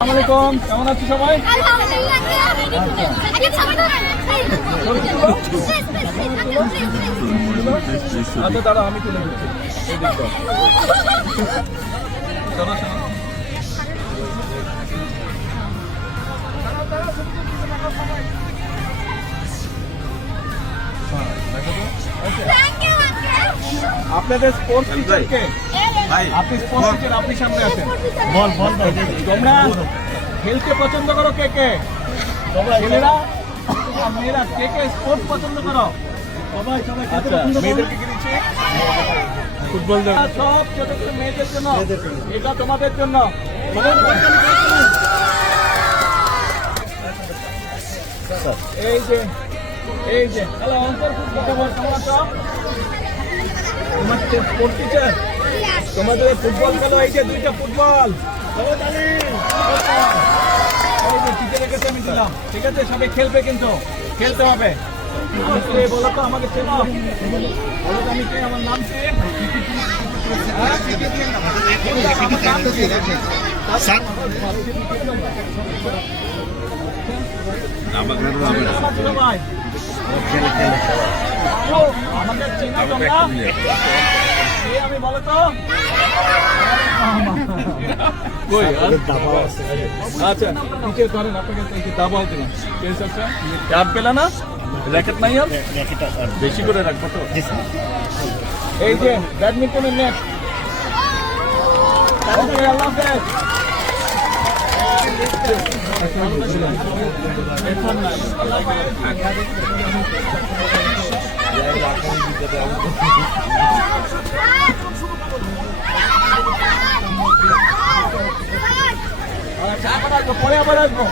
আসসালামু আলাইকুম, কেমন আছো সবাই? আচ্ছা দাঁড়া, আমি তুলে দিচ্ছি। চলো আপনাদের স্পোর্টস টিচার কে? আপনি স্পোর্টস টিচার, আপনি সামনে আছেন। বল বল তোমরা খেলতে পছন্দ করো কে কে? ছেলেরা আর মেয়েরা কে কে স্পোর্টস পছন্দ করো? সবাই সবাই। মেয়েদেরকে কি দিচ্ছি? ফুটবল। সব ছোট ছোট মেয়েদের জন্য, এটা তোমাদের জন্য। এই যে হ্যালো অন্তর, তোমার স্পোর্টস টিচার, তোমাদের ফুটবল খেলো। এই যে দুইটা ফুটবল টিচারের কাছে আমি দিলাম, ঠিক আছে? সবাই খেলবে, কিন্তু খেলতে হবে। বলো তো আমাকে চেনো? বলো তো আমি কে, আমার নাম কি? আমাদের চেনা তোমরা? আমি বলো তো। আচ্ছা টিচার করেন, আপনাকে দাবাও দিলাম। ক্যাপ পেলে না? র্যাকেট নাই? আর বেশি করে রাখবো তো। এই যে ব্যাডমিন্টনের নেট। আল্লাহ হাফেজ। পরে আবার আসবো।